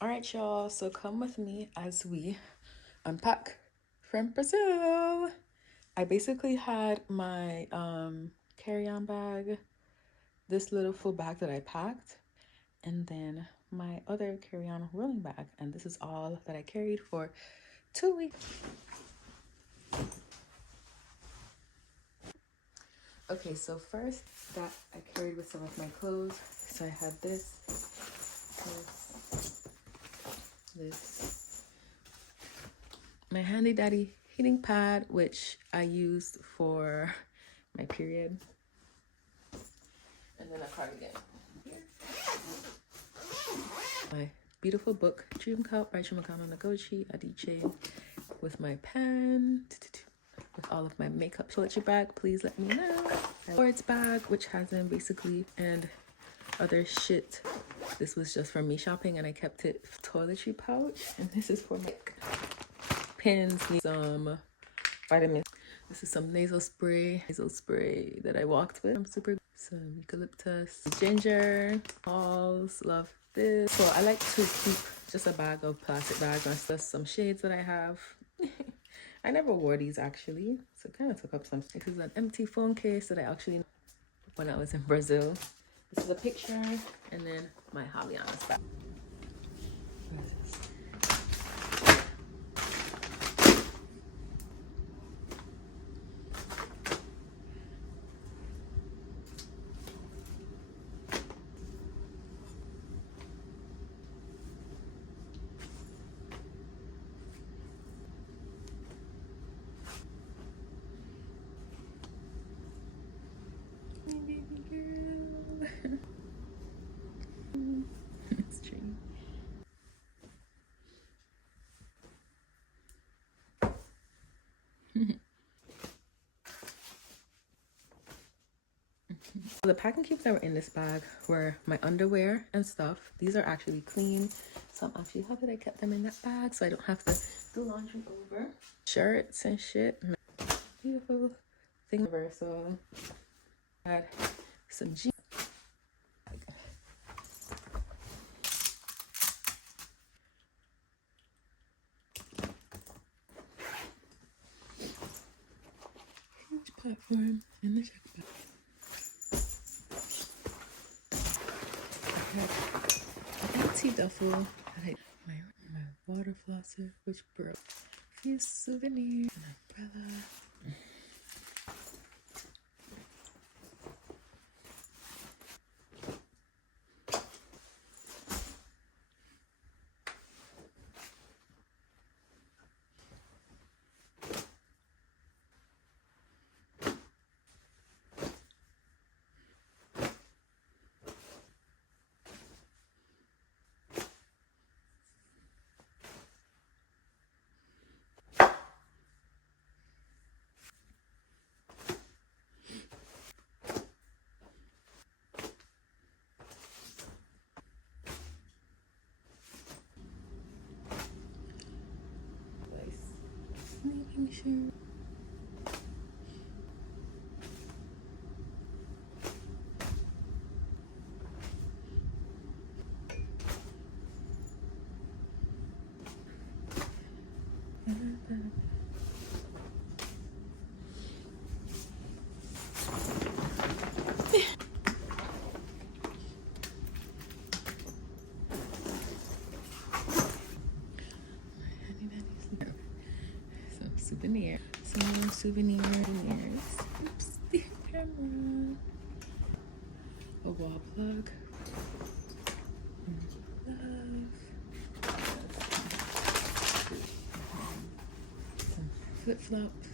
All right, y'all, so come with me as we unpack from Brazil. I basically had my carry-on bag, this little full bag that I packed, and then my other carry-on rolling bag, and this is all that I carried for 2 weeks. Okay, so first that I carried with some of my clothes. So I had this, my handy dandy heating pad, which I used for my period, and then a cardigan. My beautiful book, Dream Cup by Chimamanda Ngozi Adichie, with my pen, with all of my makeup. Toiletry bag, please let me know. My storage bag, which has in basically and other shit. This was just for me shopping, and I kept it toiletry pouch. And this is for my pins, some vitamins. This is some nasal spray that I walked with. I'm super. Some eucalyptus, ginger, balls. Love this. So I like to keep just a bag of plastic bags and just some shades that I have. I never wore these actually, so it kind of took up some. This is an empty phone case that I actually when I was in Brazil. This is a picture, and then my Havaianas bag. Baby girl. It's true. The packing cubes that were in this bag were my underwear and stuff. These are actually clean, so I'm actually happy that I kept them in that bag so I don't have to do laundry over. Shirts and shit. Beautiful thing over. So I had some jeans. Huge platform in the check bag. An empty duffel. I had my water flosser, which broke. A few souvenirs, an umbrella. Making sure. Some souvenirs. Oops, the camera. A wall plug. Love. Some flip flops.